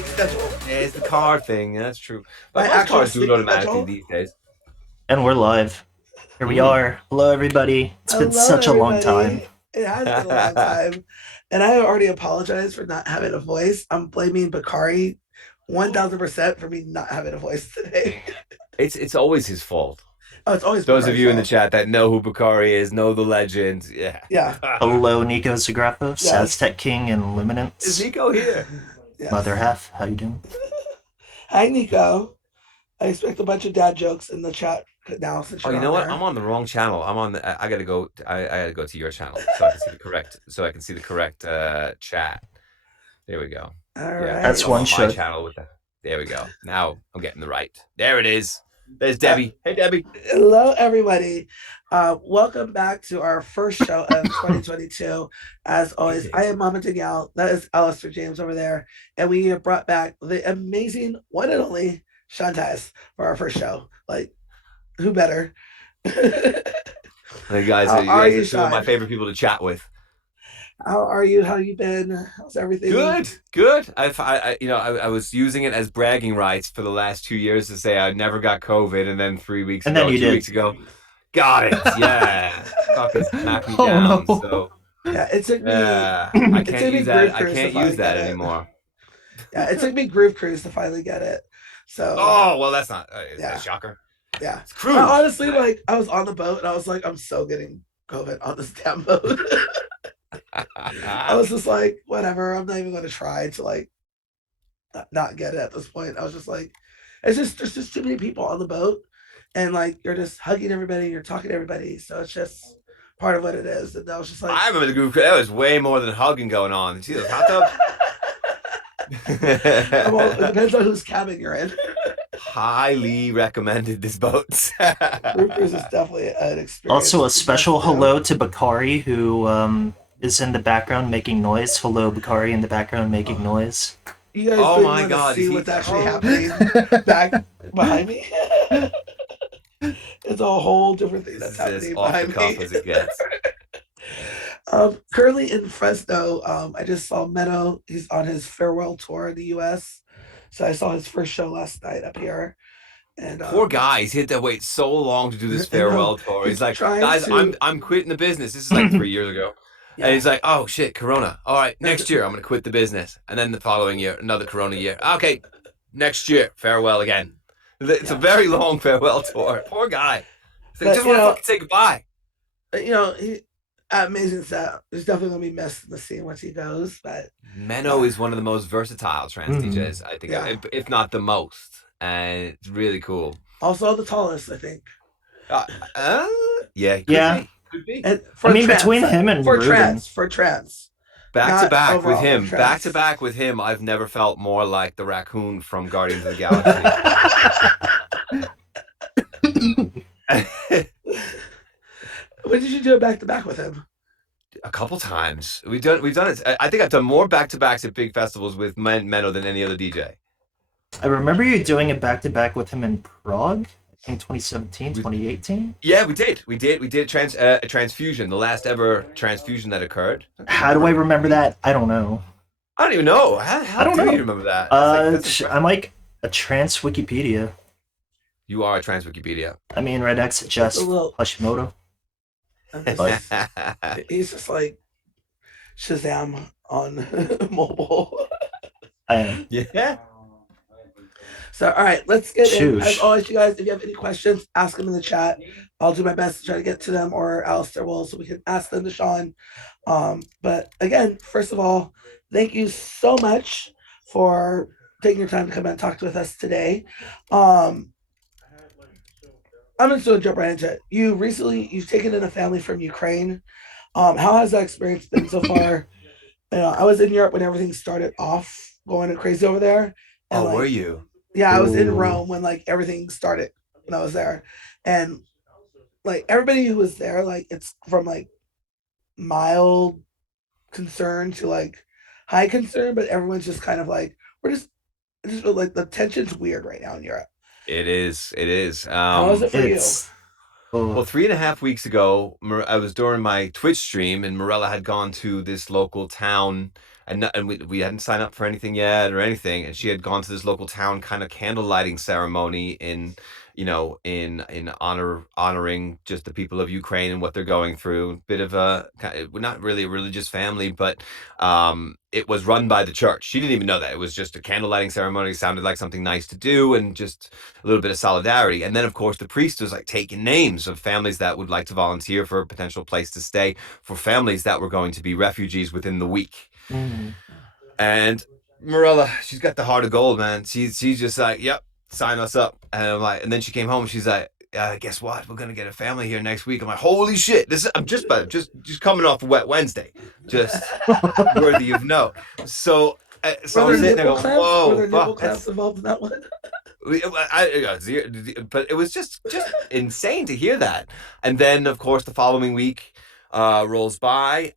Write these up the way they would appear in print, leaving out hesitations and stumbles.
sleep schedule. Yeah, it's the car thing. That's true. But My most actual cars do it sleep automatically schedule. these days. And we're live. Here we Mm. are. Hello, everybody. It's been Hello, such a long time. everybody. It has been a long time. And I already apologize for not having a voice. I'm blaming Bakari 1000% for me not having a voice today. It's always his fault. Oh, it's always Those of Bakari's you in the fault. chat that know who Bakari is, know the legend. Yeah. Yeah. Hello, Nico Zagrafo, Yes. Saztec King, and Is Luminance. Nico here? Yes. Mother half, how you doing? Hi, Nico. I expect a bunch of dad jokes in the chat now since Oh, you're you know on what? there. I'm on the wrong channel. I'm on the. I gotta go. I gotta go to your channel so I can see the correct. So I can see the correct chat. There we go. All Yeah, right. That's I'm one on my shot. channel with that. There we go. Now I'm getting the right. There it is. There's Debbie. Hey, Debbie. Hello, everybody. Welcome back to our first show of 2022. As always, I am Mama Danielle. That is Alistair James over there. And we have brought back the amazing one and only Sean Tyas for our first show. Like, who better? Hey guys, How you are guys you, are two of my Sean? favorite people to chat with. How are you? How you been? How's everything? Good. I was using it as bragging rights for the last 2 years to say I never got COVID, and then 3 weeks And ago, then you 2 did. weeks ago, got it. Yeah, fucking smacked me Oh, down. no. So Yeah, it took me. I It can't took me use Groove that. I Cruise to can't finally use that get it. anymore. Yeah, it took me Groove Cruise to finally get it. So. Oh well, that's not. Is Yeah. that a shocker? Yeah. It's cruise. Honestly, like I was on the boat and I was like, I'm so getting COVID on this damn boat. I was just like, whatever. I'm not even going to try to like not get it at this point. I was just like, it's just there's just too many people on the boat, and like you're just hugging everybody, you're talking to everybody, so it's just part of what it is. And I was just like, I remember the group. That was way more than hugging going on. See those hot tubs? well, it depends on whose cabin you're in. Highly recommended this boat. Groove Cruise is definitely an experience. Also, a that you special have to do. hello to Bakari, who is in the background making noise. Hello, Bakari, in the background making noise. You guys Oh don't my want God, to see is he- what's actually Oh. happening back behind me. It's a whole different thing This that's is as happening off the behind cuff me. as it gets. Currently in Fresno, I just saw Meadow. He's on his farewell tour in the U.S. So I saw his first show last night up here. And Poor guy, he's had to wait so long to do this I know. farewell tour. He's He's like, trying guys, to- I'm quitting the business. This is like 3 years ago. Yeah. And he's like, oh shit, Corona. All right, next year I'm gonna quit the business. And then the following year, another Corona year. Okay, next year, farewell again. It's a very long farewell tour. Poor guy. He's like, But, just you want to know- fucking say goodbye. He amazing set. He's definitely gonna be missed in the scene once he goes. But Menno is one of the most versatile trance Mhm. DJs, I think, Yeah. if not the most. And it's really cool. also the tallest, I think. Yeah, Yeah. could be. And Between him and for Ruben. trance. Back Not to back with overall, him. for Back Trance. to back with him. I've never felt more like the raccoon from Guardians of the Galaxy. When did you do it back to back with him? A couple times. We've done it. I think I've done more back to backs at big festivals with Menno than any other DJ. I remember you doing it back-to-back with him in Prague in 2017, 2018. Yeah, we did a transfusion, the last ever transfusion that occurred. How do I remember that? I don't know. I don't even know. How I don't do know. you remember that? That's I'm like a trans Wikipedia. You are a trans Wikipedia. I mean, right next to Jess A little- Hashimoto. He's just like Shazam on mobile. I am. Yeah. So, all right, let's get in. Shoosh. As always, you guys, if you have any questions, ask them in the chat. I'll do my best to try to get to them, or Alistair will, so we can ask them to Sean. But again, first of all, thank you so much for taking your time to come and talk with us today. I'm just going to jump right into it. You've taken in a family from Ukraine. How has that experience been so far? I was in Europe when everything started off going crazy over there. And, Oh, were you? Yeah, I was in Ooh. Rome when like everything started when I was there. And like everybody who was there, like it's from like mild concern to like high concern, but everyone's just kind of like we're just like the tension's weird right now in Europe. It is. How is it for It's Well, 3.5 weeks ago, I was during my Twitch stream, and Morella had gone to this local town and we hadn't signed up for anything yet or anything, and she had gone to this local town kind of candle lighting ceremony in, in honoring just the people of Ukraine and what they're going through. Bit of not really a religious family, but it was run by the church. She didn't even know that. It was just a candle lighting ceremony. It sounded like something nice to do, and just a little bit of solidarity. And then, of course, the priest was like taking names of families that would like to volunteer for a potential place to stay for families that were going to be refugees within the week. Mm. And Marilla, she's got the heart of gold, man. She's just like, yep, sign us up. And I'm like, and then she came home and she's like, guess what? We're gonna get a family here next week. I'm like, holy shit! I'm just coming off a wet Wednesday, just worthy of note. So I was sitting there going, whoa, were there nipple clamps involved in that one? But it was just insane to hear that. And then, of course, the following week rolls by.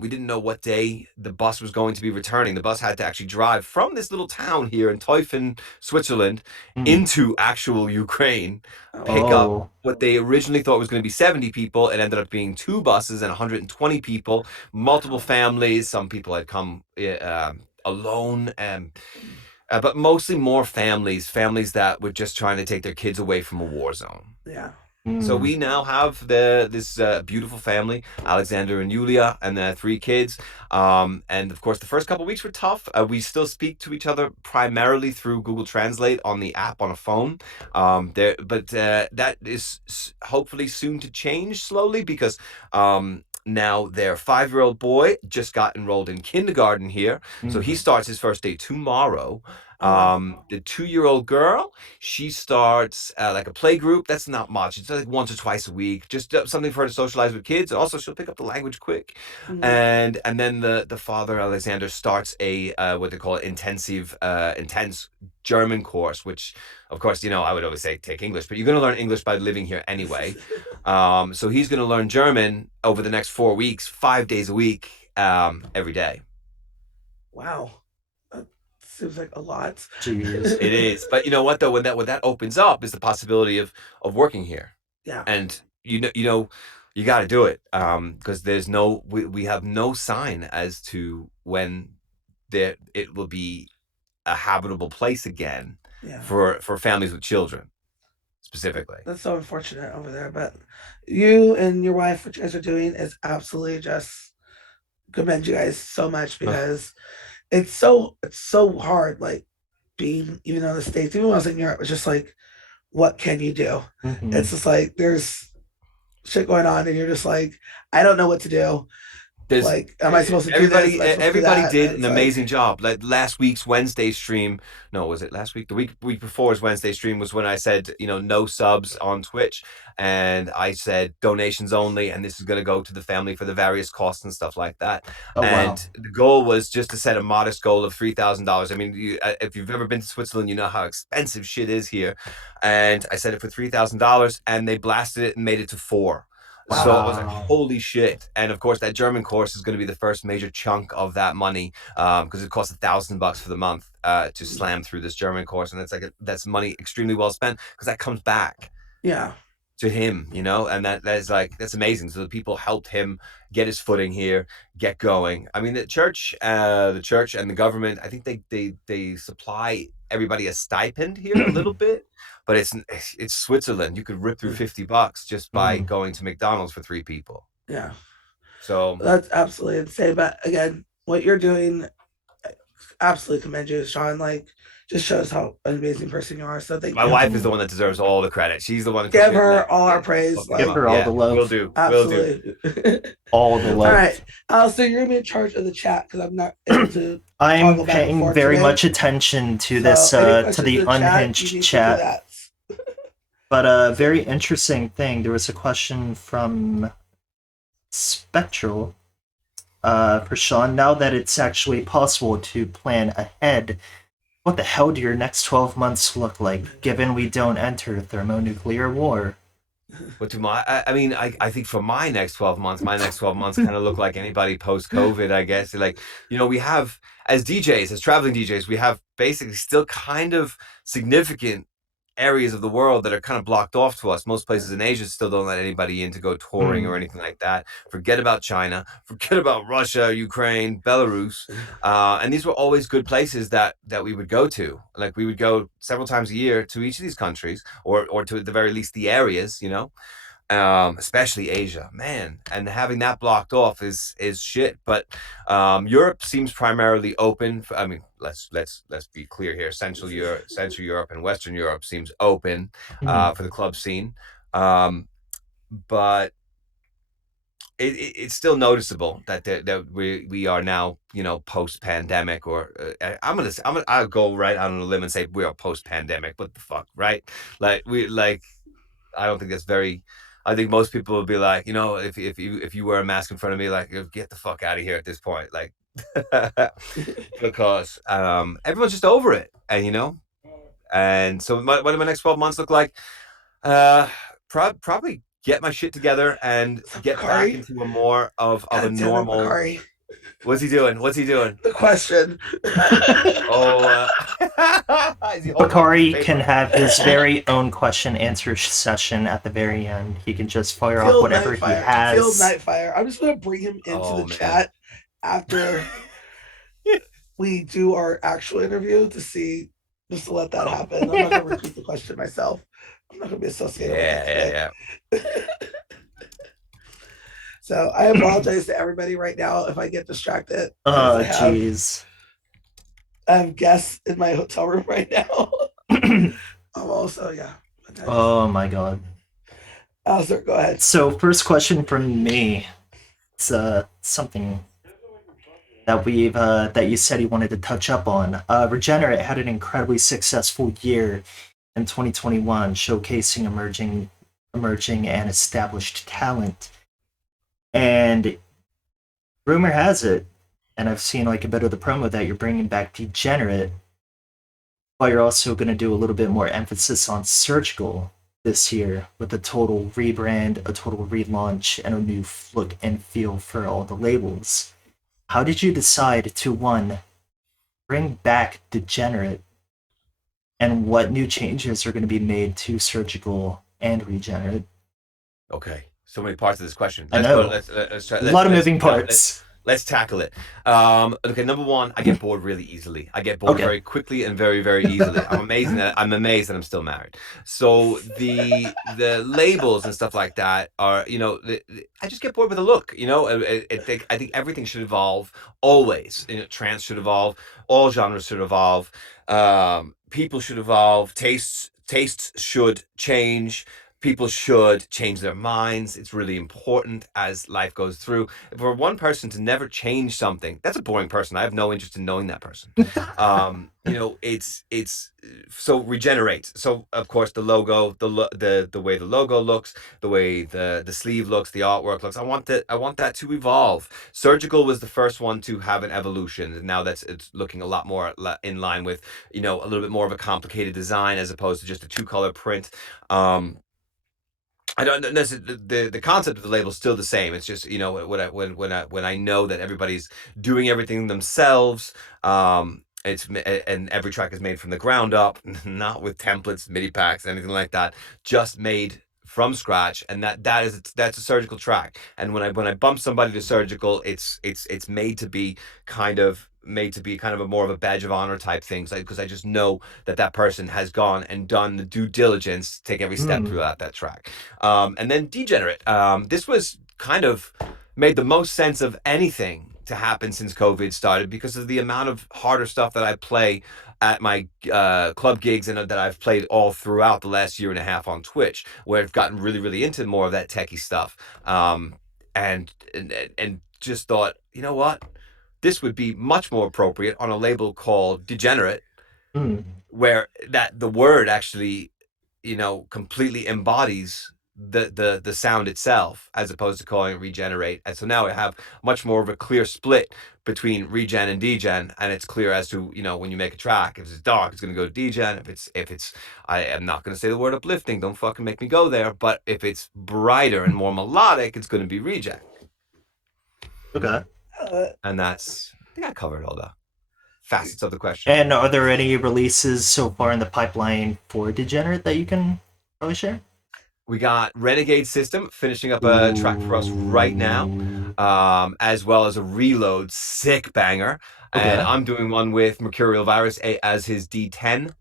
We didn't know what day the bus was going to be returning. The bus had to actually drive from this little town here in Teufen, Switzerland, into actual Ukraine, pick up what they originally thought was going to be 70 people. It ended up being 2 buses and 120 people, multiple families. Some people had come alone, and but mostly more families that were just trying to take their kids away from a war zone. Yeah. So we now have this beautiful family, Alexander and Yulia, and their 3 kids. And of course, the first couple of weeks were tough. We still speak to each other primarily through Google Translate on the app on a phone. But that is hopefully soon to change slowly, because now their 5-year-old boy just got enrolled in kindergarten here. So he starts his first day tomorrow. The 2-year-old girl, she starts like a play group. That's not much. It's like once or twice a week, just something for her to socialize with kids. Also, she'll pick up the language quick. And then the father, Alexander, starts a what they call intense German course, which, of course, I would always say take English, but you're going to learn English by living here anyway. So he's going to learn German over the next 4 weeks, 5 days a week, every day. Wow. Seems like a lot. Jeez. It is, but you know what though? When that opens up, is the possibility of working here. Yeah. And you got to do it, because there's we have no sign as to when it will be a habitable place again. Yeah. For families with children, specifically. That's so unfortunate over there, but you and your wife, what you guys are doing is absolutely just commend you guys so much, because it's so hard, like being even in the States, even when I was in Europe, it's just like, what can you do? It's just like there's shit going on and you're just like, I don't know what to do. Like, am I supposed to do this? Everybody did an amazing job. Like last week's Wednesday stream. No, was it last week? The week before's Wednesday stream was when I said, no subs on Twitch, and I said donations only, and this is going to go to the family for the various costs and stuff like that. The goal was just to set a modest goal of $3,000. I mean, if you've ever been to Switzerland, you know how expensive shit is here. And I set it for $3,000, and they blasted it and made it to 4. Wow. So I was like, holy shit. And of course, that German course is going to be the first major chunk of that money, because it costs $1,000 for the month to slam through this German course. And it's like, that's money extremely well spent, because that comes back to him, and that's amazing. So the people helped him get his footing here, get going. I mean, the church and the government, I think they supply everybody a stipend here a little bit. But it's Switzerland. You could rip through $50 just by going to McDonald's for 3 people. Yeah. So that's absolutely insane. But again, what you're doing, absolutely commend you, Sean. Like, just shows how an amazing person you are. So thank you. My wife is the one that deserves all the credit. She's the one. Give her all our praise. Give her all the love. We'll do. Absolutely. We'll do. All the love. All right. So you're gonna be in charge of the chat, because I'm not able to. I'm paying very much attention to this, to the unhinged chat. But a very interesting thing, there was a question from Spectral for Sean. Now that it's actually possible to plan ahead, what the hell do your next 12 months look like, given we don't enter thermonuclear war? But I think for my next 12 months kind of look like anybody post-COVID, I guess. Like, we have, as DJs, as traveling DJs, we have basically still kind of significant areas of the world that are kind of blocked off to us. Most places in Asia still don't let anybody in to go touring or anything like that. Forget about China, forget about Russia, Ukraine, Belarus. And these were always good places that we would go to. Like we would go several times a year to each of these countries, or to at the very least the areas, especially Asia, man. And having that blocked off is shit. But Europe seems primarily open. I mean, let's be clear here. Central Europe, and Western Europe seems open for the club scene. But it's still noticeable that we are now, post pandemic, or I'll go right out on a limb and say we are post pandemic. What the fuck, right? I don't think that's very. I think most people would be like, if you wear a mask in front of me, like, get the fuck out of here at this point, like, because everyone's just over it, and so what do my next 12 months look like? Probably get my shit together and get back into a more of a normal. What's he doing? The question. Bakari can have his very own question answer session at the very end. He can just fire off whatever he has. Field Nightfire. I'm just gonna bring him into the chat after we do our actual interview just to let that happen. I'm not gonna repeat the question myself. I'm not gonna be associated with it. So I apologize to everybody right now if I get distracted. Oh, jeez. I have guests in my hotel room right now. I'm also, yeah. Oh my god. Alistair, go ahead. So first question from me. It's something that that you said you wanted to touch up on. Regenerate had an incredibly successful year in 2021, showcasing emerging and established talent. And rumor has it, and I've seen like a bit of the promo, that you're bringing back Degenerate, but you're also going to do a little bit more emphasis on Surgical this year with a total rebrand, a total relaunch, and a new look and feel for all the labels. How did you decide to, one, bring back Degenerate, and what new changes are going to be made to Surgical and Regenerate? Okay, so many parts of this question. I know. Let's try. A lot of moving parts. Let's tackle it. Okay, number one, I get bored really easily. I get bored very quickly and very, very easily. I'm amazed that I'm still married. So the labels and stuff like that are, I just get bored with the look. I think everything should evolve always. Trance should evolve. All genres should evolve. People should evolve. Tastes should change. People should change their minds. It's really important as life goes through. For one person to never change something, that's a boring person. I have no interest in knowing that person. It's so Regenerate. So of course the logo, the way the logo looks, the way the sleeve looks, the artwork looks. I want that to evolve. Surgical was the first one to have an evolution, and now it's looking a lot more in line with a little bit more of a complicated design as opposed to just a 2-color print. I don't know. The concept of the label is still the same. It's just when I know that everybody's doing everything themselves. And every track is made from the ground up, not with templates, MIDI packs, anything like that. Just made from scratch, and that's a Surgical track. And when I bump somebody to Surgical, it's made to be kind of a more of a badge of honor type thing, because I just know that person has gone and done the due diligence to take every step throughout that track. And then Degenerate, this was kind of made the most sense of anything to happen since COVID started, because of the amount of harder stuff that I play at my club gigs, and that I've played all throughout the last year and a half on Twitch, where I've gotten really, really into more of that techie stuff. And just thought, you know what? This would be much more appropriate on a label called Degenerate, where that the word actually, completely embodies the sound itself, as opposed to calling it Regenerate. And so now I have much more of a clear split between regen and degen, and it's clear as to, when you make a track, if it's dark, it's going to go to degen. If it's I am not going to say the word uplifting, don't fucking make me go there, but if it's brighter and more melodic, it's going to be regen. Okay. And I think I covered all that. facets of the question. And are there any releases so far in the pipeline for Degenerate that you can probably share? We got Renegade System finishing up a track for us right now, as well as a Reload sick banger. And Okay. I'm doing one with Mercurial Virus as his D10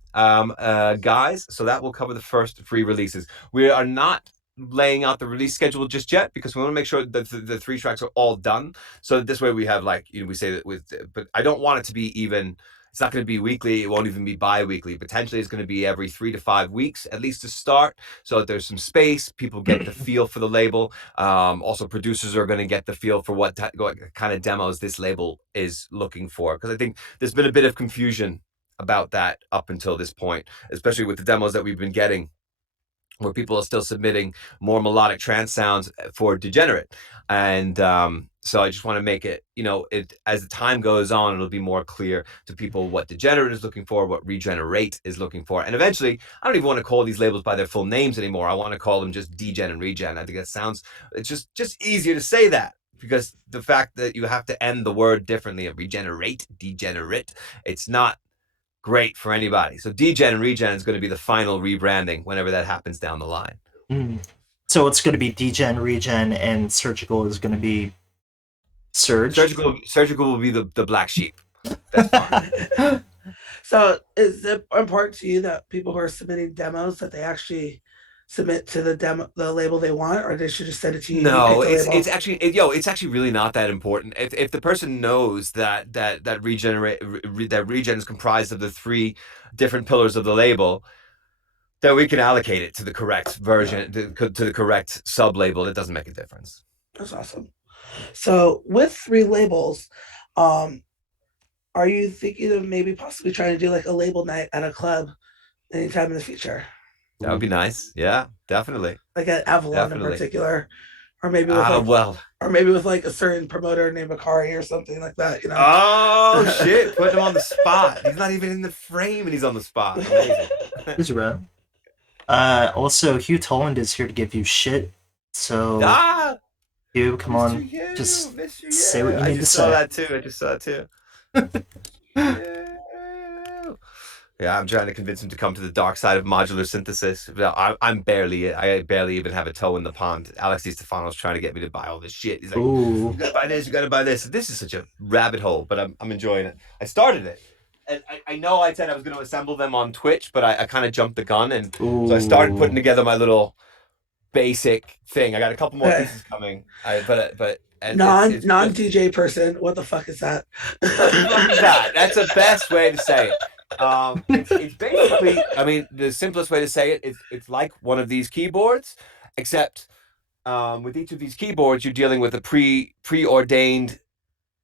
guys. So that will cover the first 3 releases. We are not laying out the release schedule just yet because we want to make sure that the 3 tracks are all done. So this way we have we say that but I don't want it to be even. It's not going to be weekly. It won't even be bi-weekly. Potentially, it's going to be every 3 to 5 weeks, at least to start, so that there's some space. People get the feel for the label. Also, producers are going to get the feel for what kind of demos this label is looking for. Because I think there's been a bit of confusion about that up until this point, especially with the demos that we've been getting, where people are still submitting more melodic trance sounds for Degenerate. And so I just want to make it, as the time goes on, it'll be more clear to people what Degenerate is looking for, what Regenerate is looking for. And eventually, I don't even want to call these labels by their full names anymore. I want to call them just Degen and Regen. I think it's just easier to say that, because the fact that you have to end the word differently, Regenerate, Degenerate, it's not great for anybody. So Degen and Regen is going to be the final rebranding whenever that happens down the line. So it's going to be Degen, Regen, and Surgical is going to be Surge. Surgical will be the black sheep. That's fine. So is it important to you that people who are submitting demos that they actually submit to the label they want, or they should just send it to you? No, you pick the it's actually it's actually really not that important. If the person knows that Regen is comprised of the 3 different pillars of the label, then we can allocate it to the correct version, to the correct sub label. It doesn't make a difference. That's awesome. So with 3 labels, are you thinking of maybe possibly trying to do like a label night at a club anytime in the future? That would be nice. Yeah, definitely. Like at Avalon in particular, or maybe with like a certain promoter named Akari or something like that. Oh shit! Putting him on the spot. He's not even in the frame, and he's on the spot. Amazing. He's around. Also, Hugh Toland is here to give you shit. So, Hugh, come on, just say what you need to say. I just saw that too. Yeah, I'm trying to convince him to come to the dark side of modular synthesis. I barely even have a toe in the pond. Alex DiStefano's trying to get me to buy all this shit. He's like, you gotta buy this, you gotta buy this. This is such a rabbit hole, but I'm enjoying it. I started it. And I know I said I was going to assemble them on Twitch, but I kind of jumped the gun, and so I started putting together my little basic thing. I got a couple more pieces coming. But non DJ person, what the fuck is that? That's the best way to say it. It's basically, I mean, the simplest way to say it, it's like one of these keyboards, except with each of these keyboards, you're dealing with a preordained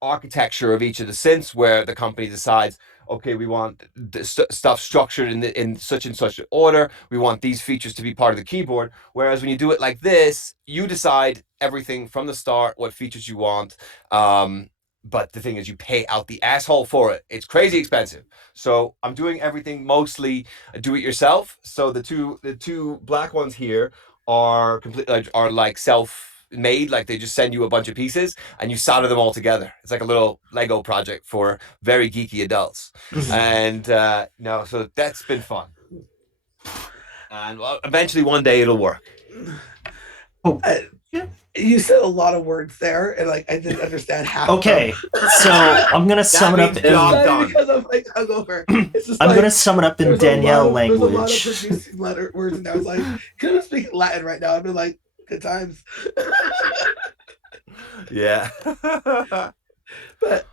architecture of each of the synths, where the company decides, okay, we want stuff structured in such and such order. We want these features to be part of the keyboard. Whereas when you do it like this, you decide everything from the start, what features you want. But the thing is, you pay out the asshole for it. It's crazy expensive. So I'm doing everything mostly do it yourself. So the two black ones here are like self-made. Like they just send you a bunch of pieces and you solder them all together. It's like a little Lego project for very geeky adults. And so that's been fun. And eventually one day it'll work. You said a lot of words there, and like I didn't understand half. Okay, so I'm gonna sum it up in because I'm like hungover. I'm gonna sum it up in Danielle language. There's a lot of producing words, and I was like, "Could I speak Latin right now?" I'd be like, "Good times." Yeah. But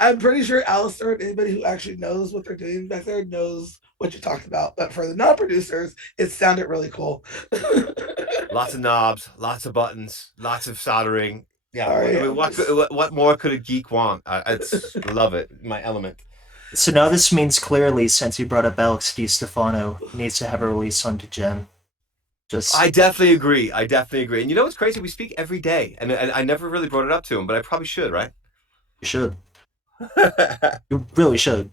I'm pretty sure Alistair and anybody who actually knows what they're doing back there knows what you talked about. But for the non-producers, it sounded really cool. Lots of knobs, lots of buttons, lots of soldering. Yeah. Right. I mean, what more could a geek want? I love it. My element. So now this means clearly, since you brought up Alex DiStefano, he needs to have a release on Degen. I definitely agree. And you know what's crazy? We speak every day, and I never really brought it up to him, but I probably should, right? You should. You really should.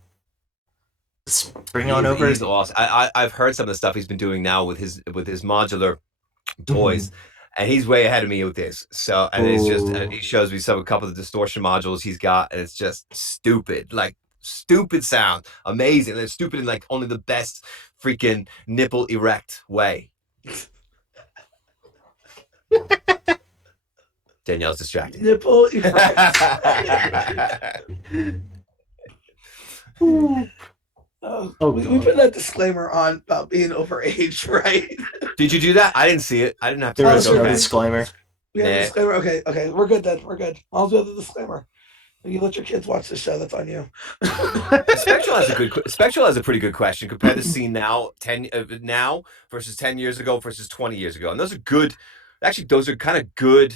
Just bring on over. He's awesome. I've heard some of the stuff he's been doing now with his modular toys, and he's way ahead of me with this. So, and it's just he shows me a couple of distortion modules he's got, and it's just stupid, like Stupid sound. Amazing. They're stupid in like only the best freaking nipple erect way. Danielle's distracted. Nipple erect. We put that disclaimer on about being overage, right? Did you do that? I didn't see it. I didn't have to. There is no Okay. disclaimer. We have a disclaimer. Okay, we're good then. We're good. I'll do the disclaimer. You let your kids watch the show. That's on you. Spectral has a pretty good question. Compare the scene now, now versus 10 years ago versus 20 years ago, and those are good. Actually, those are kind of good,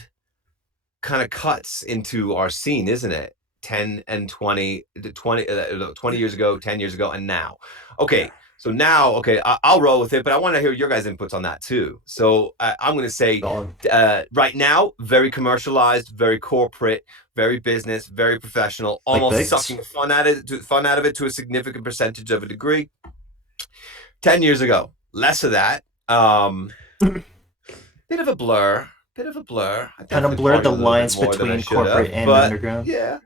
kind of cuts into our scene, isn't it? 10 and 20 years ago, 10 years ago, and now. Okay. So now, I'll roll with it, but I want to hear your guys' inputs on that too. So I'm going to say right now, very commercialized, very corporate, very business, very professional, almost sucking fun out of it to a significant percentage of a degree. 10 years ago, less of that. Bit of a blur. Kind of blurred the lines between corporate and underground. Yeah.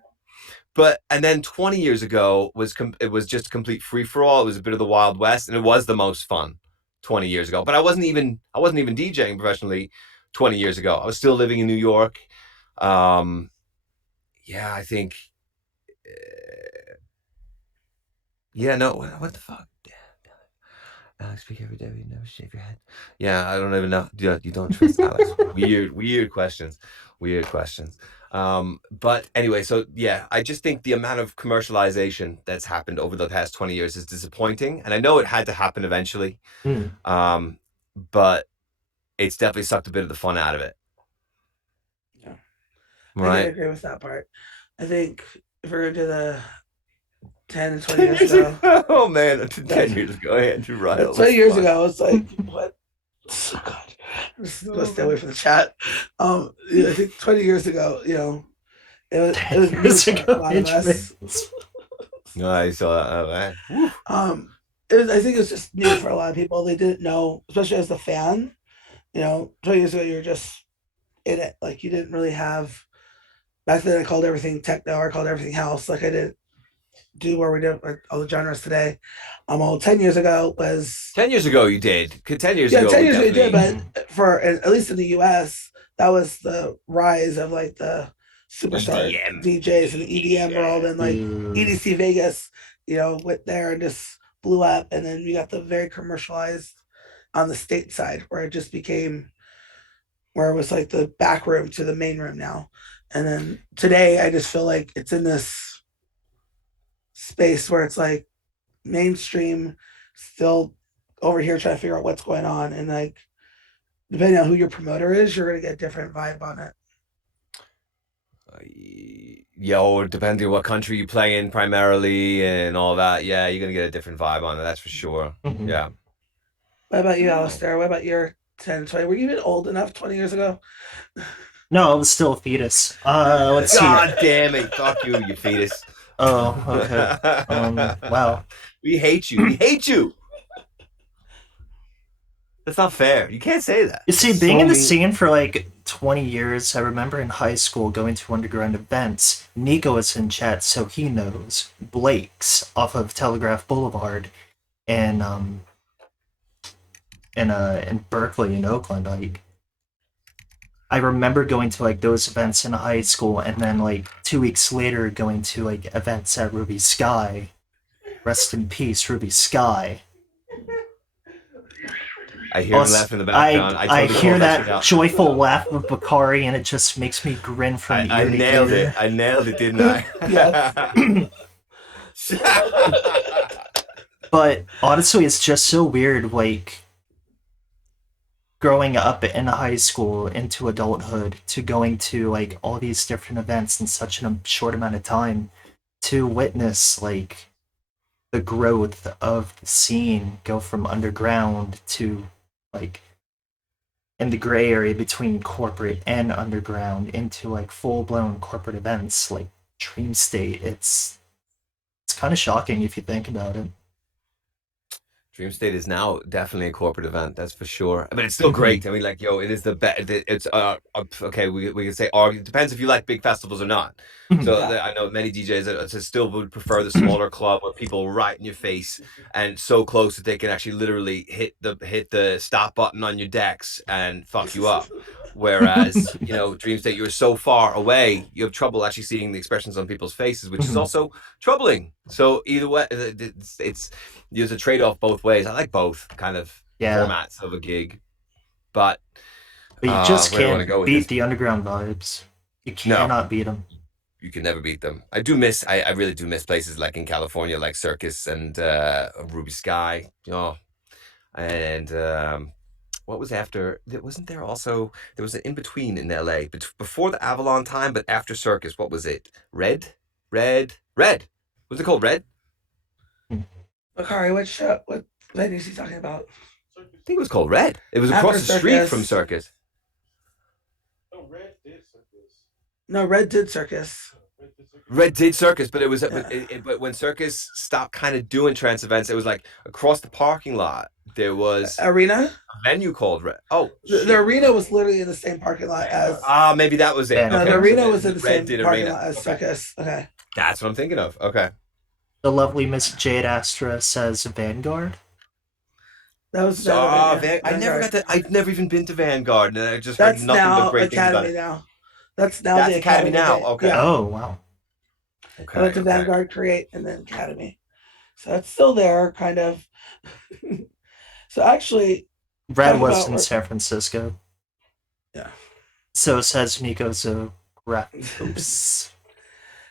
And then 20 years ago it was just a complete free for all. It was a bit of the Wild West, and it was the most fun 20 years ago. But I wasn't even DJing professionally 20 years ago. I was still living in New York. I think. What the fuck? Alex, speak every day. You never shave your head. Yeah, I don't even know. You don't trust Alex. Weird questions. But anyway, so yeah, I just think the amount of commercialization that's happened over the past 20 years is disappointing. And I know it had to happen eventually. But it's definitely sucked a bit of the fun out of it. Yeah. Right. I agree with that part. I think if we're going to do the 10 and 20 years ago. Oh man, 10 years ago. Andrew Ryle. 20 years ago, it's like, what? Oh, God. Let's stay away from the chat. I think 20 years ago, it was new for a lot of us. No, I saw that. I think it was just new for a lot of people. They didn't know, especially as the fan. 20 years ago, you were just in it. Like, you didn't really have. Back then, I called everything techno. I called everything house. Like, I didn't do where we did with all the genres today. 10 years ago was 10 years ago you did. 10 years ago. 10 years ago you did, but for at least in the US, that was the rise of like the superstar DJs in the EDM world, and like EDC Vegas, went there and just blew up. And then we got the very commercialized on the state side, where it just became where it was like the back room to the main room now. And then today I just feel like it's in this space where it's like mainstream, still over here trying to figure out what's going on, and like depending on who your promoter is, you're gonna get a different vibe on it. Depending on what country you play in primarily and all that, you're gonna get a different vibe on it, that's for sure. Yeah. What about you, Alistair? What about your 10, 20? Were you even old enough 20 years ago? No, I was still a fetus. Let's see. God damn it! Fuck you, you fetus. Oh, okay. Wow. We hate you. That's not fair. You can't say that. You see, being in the scene for like 20 years, I remember in high school going to underground events. Nico is in chat, so he knows. Blake's off of Telegraph Boulevard, and in Berkeley, in Oakland. Like, I remember going to like those events in high school, and then like 2 weeks later going to like events at Ruby Sky. Rest in peace, Ruby Sky. I hear him laugh in the background. I hear that joyful laugh of Bakari, and it just makes me grin from ear to ear. I nailed it, didn't I? But honestly, it's just so weird, like, growing up in high school into adulthood to going to like all these different events in such a short amount of time, to witness like the growth of the scene go from underground to like in the gray area between corporate and underground into like full-blown corporate events like Dream State. It's kind of shocking if you think about it. Dream State is now definitely a corporate event, that's for sure. But it's still great. I mean, like, yo, it is the best. It's okay. We can say argue. It depends if you like big festivals or not. So Yeah. I know many DJs that still would prefer the smaller club where people are right in your face and so close that they can actually literally hit the stop button on your decks and fuck you up. Whereas, Dream State, you're so far away, you have trouble actually seeing the expressions on people's faces, which is also troubling. So either way, it's there's a trade-off both ways. I like both kind of Yeah, formats of a gig, but but you just where do I want to can't go with beat this? the underground vibes. You No, cannot beat them. you can never beat them. I really do miss places like in California, like Circus and Ruby Sky. And what was after? Wasn't there also there was an in between in LA, before the Avalon time, but after Circus? What was it? Red. Was it called Red? Bakari, what venue is he talking about? I think it was called Red. It was After across the street from Circus. Circus. No, Red did Circus. Red did Circus, but it was Yeah. but when Circus stopped kind of doing trance events, it was like across the parking lot there was Arena? a venue called Red. Oh The shit! arena was literally in the same parking lot as. Maybe that was it. Yeah. No, Okay, the so arena was in the Red same did parking Arena. lot as Okay. Circus. Okay. That's what I'm thinking of. Okay, The lovely Miss Jade Astra says Vanguard. That was so another venue. I never got that. I've never even been to Vanguard, and I just heard That's nothing but now great things about Academy it. now. That's now That's the Academy now. thing. Okay. Yeah. Oh wow. I went to Okay. Vanguard, Create, and then Academy. So it's still there, kind of. So actually, Red talk was about in where- San Francisco. yeah. So says Nico Oops.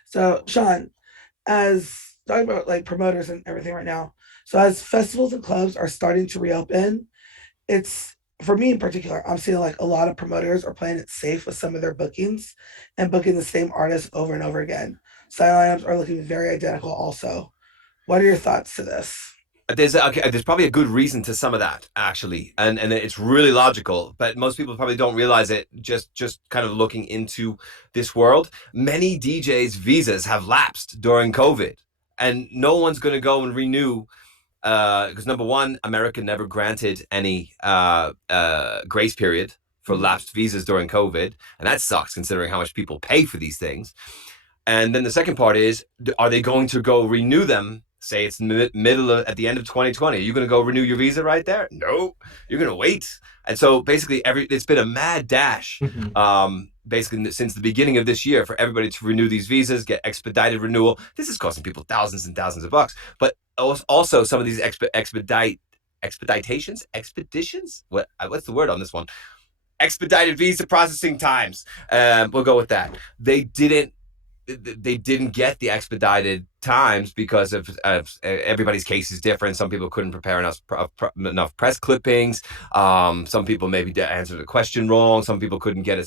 So Sean, as talking about like promoters and everything right now. So as festivals and clubs are starting to reopen, it's for me in particular, I'm seeing like a lot of promoters are playing it safe with some of their bookings and booking the same artists over and over again. Side lineups are looking very identical also. What are your thoughts to this? There's probably a good reason to some of that actually, and it's really logical, but most people probably don't realize it. Just kind of looking into this world, many DJs' visas have lapsed during COVID, and no one's going to go and renew because number one, America never granted any grace period for lapsed visas during COVID, and that sucks considering how much people pay for these things. And then the second part is, are they going to go renew them? Say it's middle at the end of 2020. Are you going to go renew your visa right there? No, you're going to wait. And so basically, it's been a mad dash, basically since the beginning of this year for everybody to renew these visas, get expedited renewal. This is costing people thousands and thousands of bucks. But also some of these expeditions. What's the word on this one? Expedited visa processing times. We'll go with that. They didn't get the expedited times because of everybody's case is different. Some people couldn't prepare enough press clippings. Some people maybe answered the question wrong. Some people couldn't get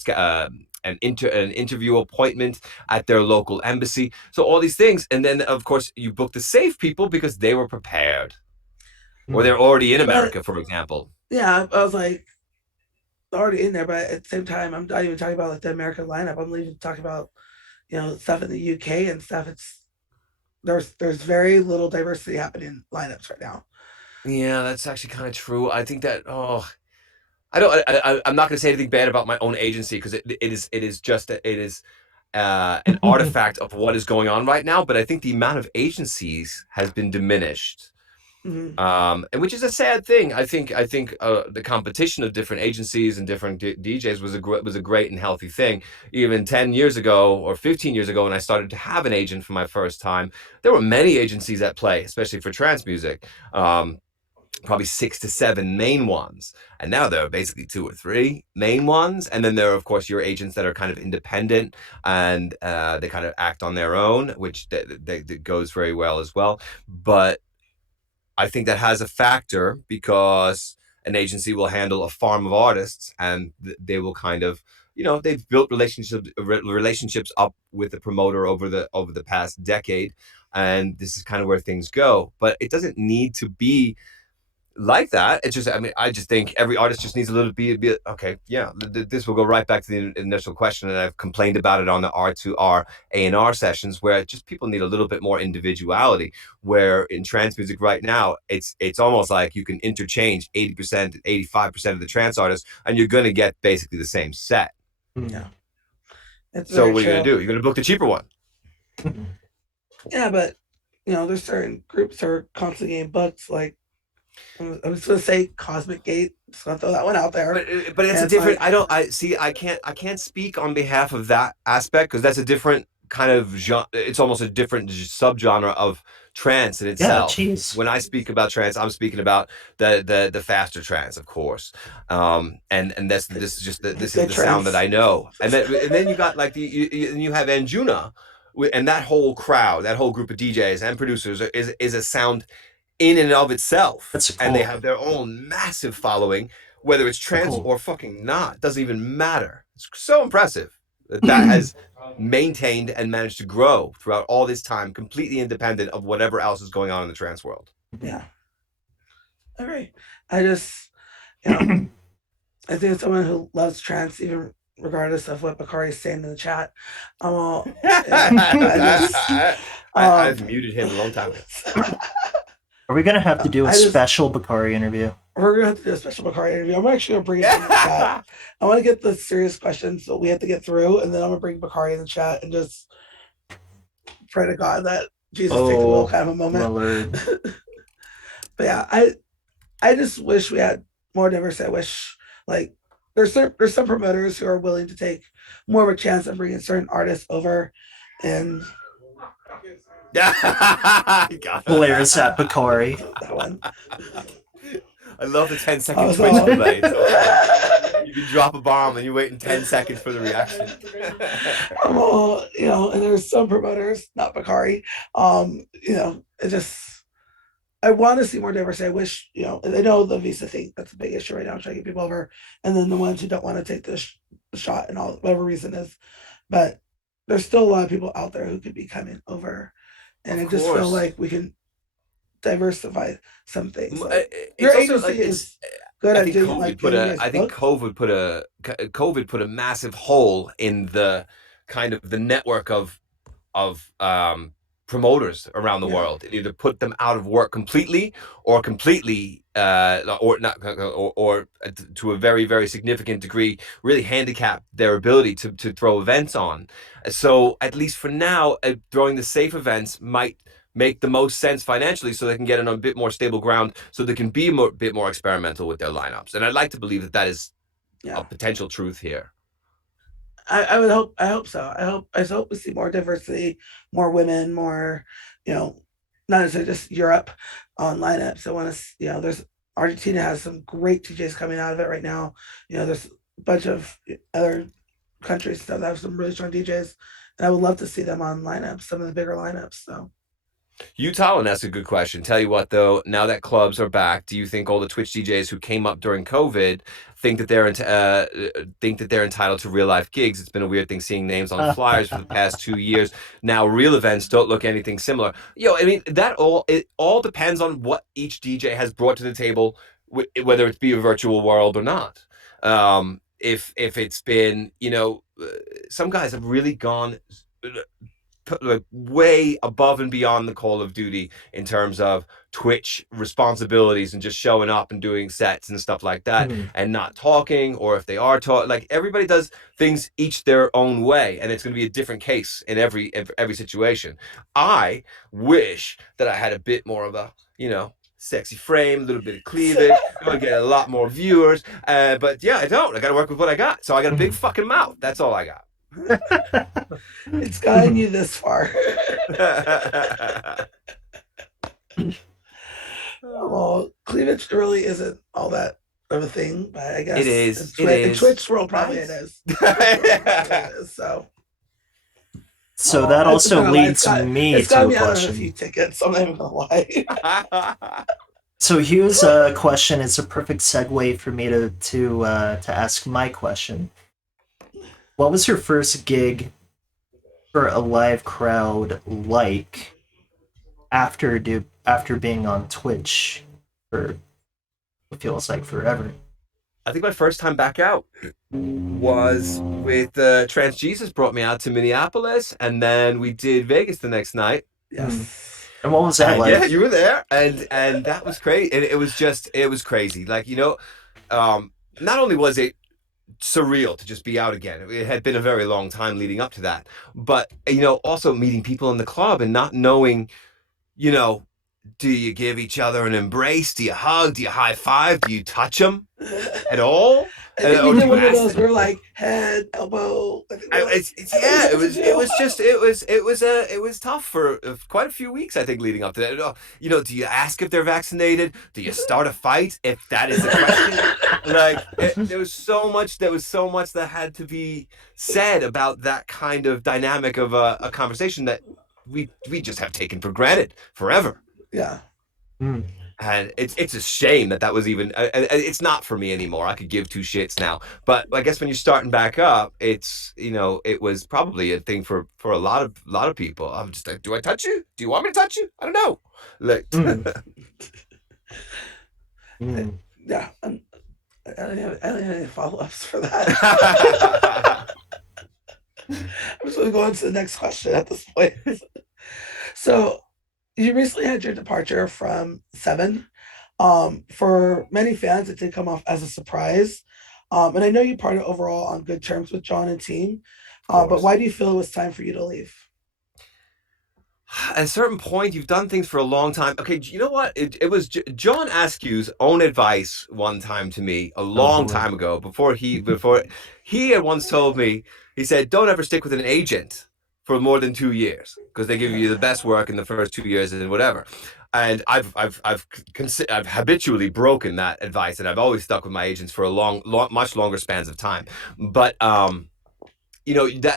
an interview appointment at their local embassy. So all these things, and then of course you book the safe people because they were prepared, or they're already in America, for example. Yeah, I was like already in there, but at the same time, I'm not even talking about like the American lineup. I'm even talking about stuff in the UK and stuff. There's very little diversity happening in lineups right now. Yeah, that's actually kind of true. I think that I'm not going to say anything bad about my own agency because it is an artifact of what is going on right now. But I think the amount of agencies has been diminished, and which is a sad thing. I think the competition of different agencies and different DJs was a great and healthy thing. Even 10 years ago or 15 years ago, when I started to have an agent for my first time, there were many agencies at play, especially for trance music. Probably 6 to 7 main ones, and now there are basically 2 or 3 main ones, and then there are of course your agents that are kind of independent and they kind of act on their own, which that goes very well as well. But I think that has a factor because an agency will handle a farm of artists, and they will kind of, they've built relationships up with the promoter over the past decade, and this is kind of where things go. But it doesn't need to be like that. It's just, I mean, I just think every artist just needs a little bit okay, yeah, this will go right back to the initial question, and I've complained about it on the R2R A&R sessions, where just people need a little bit more individuality, where in trance music right now, it's almost like you can interchange 80% and 85% of the trance artists, and you're going to get basically the same set. Yeah. It's So very what are you going true. to do? You're going to book the cheaper one. Yeah, but there's certain groups that are constantly getting booked. Like I'm just gonna say Cosmic Gate. Just gonna throw that one out there. But it's And a different. like, I can't speak on behalf of that aspect, because that's a different kind of genre. It's almost a different subgenre of trance in Yeah, itself. jeez. When I speak about trance, I'm speaking about the faster trance, of course. And this is just this is good the sound that trance. I know. And then you got like you have Anjuna, and that whole crowd, that whole group of DJs and producers is a sound in and of itself. That's And they cool. have their own massive following, whether it's trance Cool. or fucking not. Doesn't even matter. It's so impressive that has maintained and managed to grow throughout all this time, completely independent of whatever else is going on in the trance world. Yeah. I agree. I just, you know, I think it's someone who loves trance, even regardless of what Bakari is saying in the chat. I'm all, I've muted him a long time ago. Are we gonna have to do a I just- special Bakari interview? We're gonna have to do a special Bakari interview. I'm actually gonna bring it in the chat. I want to get the serious questions that we have to get through, and then I'm gonna bring Bakari in the chat and just pray to God that Jesus take the wheel, kind of a moment. My Lord. But yeah, I just wish we had more diversity. I wish like there's some promoters who are willing to take more of a chance on bringing certain artists over, and Hilarious at Bakari. that one. I love the 10-second was twitch all- delay. You can drop a bomb and you wait in 10 seconds for the reaction. I'm all, and there's some promoters, not Bakari. It just I want to see more diversity. I wish, and I know the visa thing, that's a big issue right now, trying to get people over, and then the ones who don't want to take the shot and all whatever reason is, but there's still a lot of people out there who could be coming over, and I just feel like we can diversify some things. Like, your agency is good I at think doing COVID like put getting a. guys I think booked. COVID put a massive hole in the kind of the network of promoters around the Yeah. world. It either put them out of work completely, or completely, or not, or to a very very significant degree, really handicap their ability to throw events on. So at least for now, throwing the safe events might make the most sense financially, so they can get on a bit more stable ground, so they can be a bit more experimental with their lineups. And I'd like to believe that is Yeah. a potential truth here. I would hope. I hope so. I hope we see more diversity, more women, more, not necessarily just Europe on lineups. I want to, there's Argentina has some great DJs coming out of it right now. There's a bunch of other countries that have some really strong DJs, and I would love to see them on lineups, some of the bigger lineups. So. Utah, and that's a good question. Tell you what, though, now that clubs are back, do you think all the Twitch DJs who came up during COVID think that they're entitled to real life gigs? It's been a weird thing seeing names on flyers for the past 2 years. Now real events don't look anything similar. I mean, it all depends on what each DJ has brought to the table, whether it be a virtual world or not. If it's been, some guys have really gone way above and beyond the Call of Duty in terms of Twitch responsibilities and just showing up and doing sets and stuff like that, and not talking, or if they are talking, like everybody does things each their own way, and it's going to be a different case in every situation. I wish that I had a bit more of a, sexy frame, a little bit of cleavage, I get a lot more viewers, but yeah, I don't. I got to work with what I got, so I got a big fucking mouth. That's all I got. It's gotten you this far. Well, cleavage really isn't all that of a thing, but I guess it is. in Twitch world, probably it is. So that also leads me it's to got a me out of a question. few tickets. I'm not even gonna lie. So here's a question. It's a perfect segue for me to ask my question. What was your first gig for a live crowd like after being on Twitch for It feels like forever. I think my first time back out was with Trance Jesus brought me out to Minneapolis, and then we did Vegas the next night. Yes. And what was that And yeah, like? you were there, and that was great. And it was crazy. Like, not only was it surreal to just be out again. It had been a very long time leading up to that, but also meeting people in the club and not knowing, you know, do you give each other an embrace? Do you hug? Do you high five? Do you touch them at all? I think we Or do did you one of ask those. We them? were like head, elbow. I think we were like, I think we Yeah, said to it do. was just it was tough for quite a few weeks, I think, leading up to that. Do you ask if they're vaccinated? Do you start a fight if that is a question? There was so much that had to be said about that kind of dynamic of a conversation that we just have taken for granted forever. Yeah. Mm. And it's a shame that was even it's not for me anymore. I could give two shits now, but I guess when you're starting back up, it was probably a thing for a lot of people. I'm just like, do I touch you? Do you want me to touch you? I don't know. Like, Mm. Mm. Yeah. I don't have any follow-ups for that. I'm just going to go on to the next question at this point. So, you recently had your departure from Seven. For many fans, it did come off as a surprise. And I know you parted overall on good terms with John and team. of But course. why do you feel it was time for you to leave? At a certain point, you've done things for a long time. Okay, you know what? It was John Askew's own advice one time to me a Oh long boy. time ago. Before he had once told me, he said, "Don't ever stick with an agent for more than 2 years because they give you the best work in the first 2 years and whatever." And I've habitually broken that advice, and I've always stuck with my agents for a much longer spans of time. But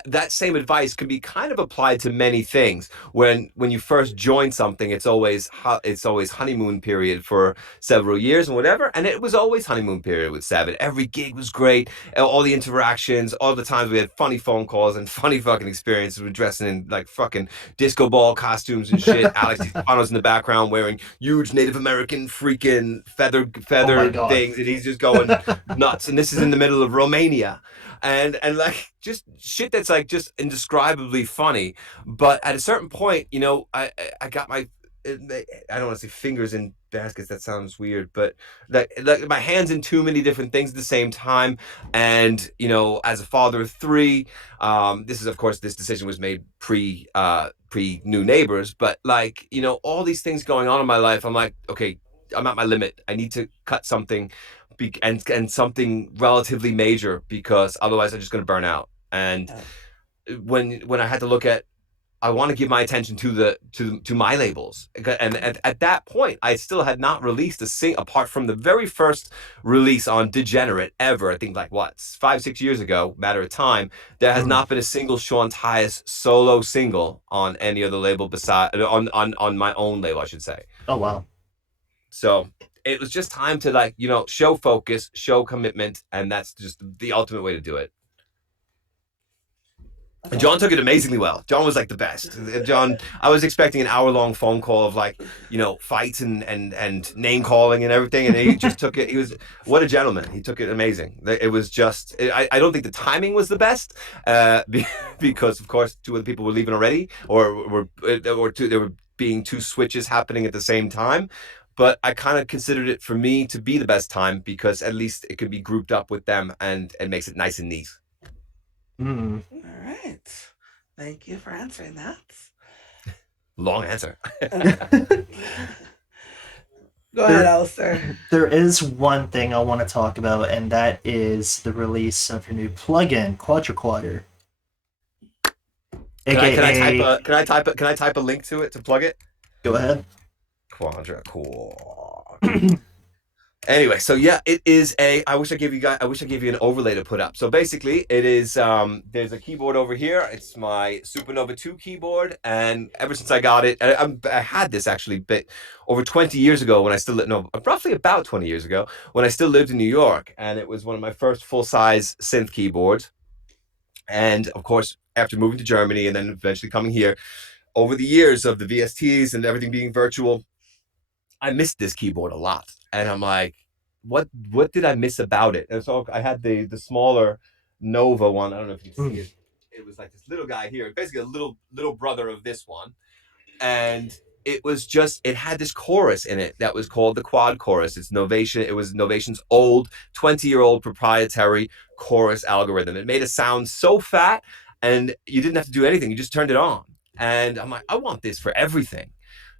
that same advice can be kind of applied to many things. When you first join something, it's always honeymoon period for several years and whatever, and it was always honeymoon period with Seven. Every gig was great, all the interactions, all the times we had funny phone calls and funny fucking experiences. We're dressing in like fucking disco ball costumes and shit. Alex Stefano's in the background wearing huge Native American freaking Oh my feather god. things, and he's just going nuts. And this is in the middle of Romania, and like just shit that's like just indescribably funny. But at a certain point, I got my I don't want to say fingers in baskets. That sounds weird, but like my hands in too many different things at the same time. And as a father of three, this is of course this decision was made pre new neighbors, but like all these things going on in my life, I'm like, okay, I'm at my limit. I need to cut something and something relatively major because otherwise I'm just going to burn out. And Yeah. when I had to look at, I want to give my attention to my labels, and at that point I still had not released a sing apart from the very first release on Degenerate ever. I think like what 5-6 years ago, matter of time. There has Mm. not been a single Sean Tyas solo single on any other label beside on my own label, I should say. Oh wow. So it was just time to like, show focus, show commitment, and that's just the ultimate way to do it. That's And John awesome. took it amazingly well. John was like the best. John, I was expecting an hour-long phone call of like, fights and name calling and everything, and he just took it. He was what a gentleman. He took it amazing. It was just. I don't think the timing was the best, because of course two other people were leaving already, there were being two switches happening at the same time. But I kind of considered it for me to be the best time because at least it could be grouped up with them and makes it nice and neat. Mm. All right. Thank you for answering that. Long answer. Go ahead, There Alistair. there is one thing I want to talk about, and that is the release of your new plugin, Quadriquader. AKA Can I type a link to it to plug it? go ahead. Quadra Anyway, so yeah, it is I wish I gave you an overlay to put up. So basically it is there's a keyboard over here. It's my Supernova 2 keyboard, and ever since I got it, I had this actually but over 20 years ago when I still no, roughly about 20 years ago when I still lived in New York, and it was one of my first full-size synth keyboards. And of course, after moving to Germany and then eventually coming here, over the years of the VSTs and everything being virtual, I missed this keyboard a lot. And I'm like, what did I miss about it? And so I had the smaller Nova one. I don't know if you can see it. It was like this little guy here, basically a little brother of this one, and it had this chorus in it that was called the quad chorus. It was Novation's old 20-year-old proprietary chorus algorithm. It made a sound so fat, and you didn't have to do anything, you just turned it on. And I'm like, I want this for everything.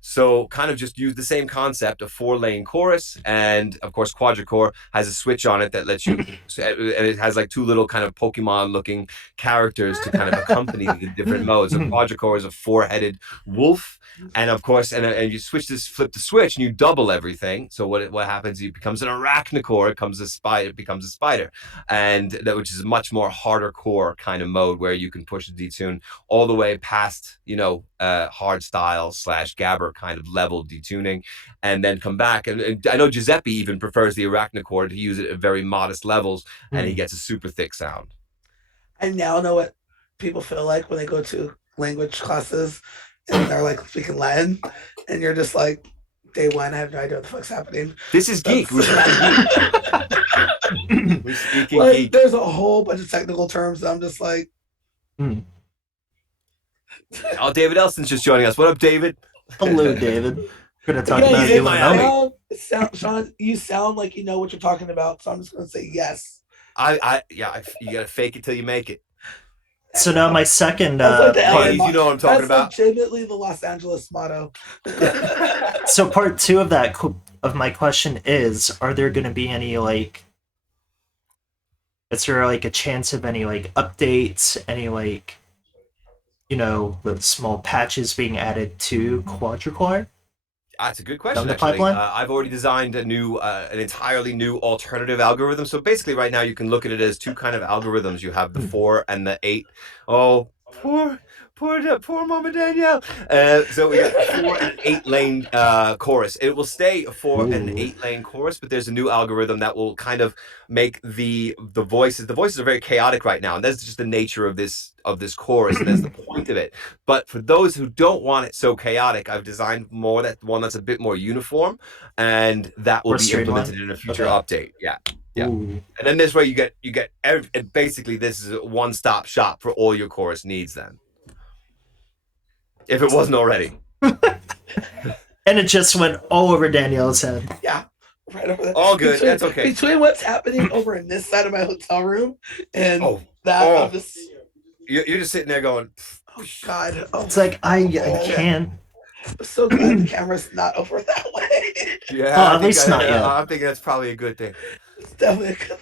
So kind of just use the same concept of 4-lane chorus, and of course quadricore has a switch on it that lets you, and it has like two little kind of Pokemon looking characters to kind of accompany the different modes. So quadricore is a 4-headed wolf, and of course, and you flip the switch, and you double everything. So what happens? It becomes an arachnicore. It becomes a spider, and that, which is a much more harder core kind of mode where you can push the detune all the way past, hard style / gabber kind of level detuning, and then come back. And I know Giuseppe even prefers the arachnicore to use it at very modest levels, and he gets a super thick sound. I now know what people feel like when they go to language classes and they're like speaking Latin, and you're just like, day one, I have no idea what the fuck's happening. This is geek. We're speaking like, geek. There's a whole bunch of technical terms that I'm just like. Oh, David Elston's just joining us. What up, David? Hello, David. We're gonna talk about you Miami. Sean, you sound like you know what you're talking about, so I'm just gonna say yes. You gotta fake it till you make it. So now my second you know what I'm talking about. That's legitimately the Los Angeles motto. So part 2 of that of my question is: are there going to be any is there like a chance of any updates, any the small patches being added to quadricore? That's a good question. Actually, I've already designed an entirely new alternative algorithm. So basically, right now you can look at it as two kind of algorithms. You have the 4 and the 8. Oh, poor Mama Danielle. So we got a 4 and 8-lane chorus. It will stay a 4 and 8-lane chorus, but there's a new algorithm that will kind of make the voices. The voices are very chaotic right now, and that's just the nature of this chorus, and that's the point of it. But for those who don't want it so chaotic, I've designed one that's a bit more uniform, and that will be implemented in a future update. Yeah. And then this way you get basically this is a one-stop shop for all your chorus needs then. If it wasn't already. And it just went all over Danielle's head. Yeah. Right over there. All good. That's okay. Between what's happening over in this side of my hotel room and I'm just... You're just sitting there going, oh God. Oh, it's like I can't. I'm so glad the camera's not over that way. Yeah. At least not yet. I'm thinking that's probably a good thing. It's definitely a good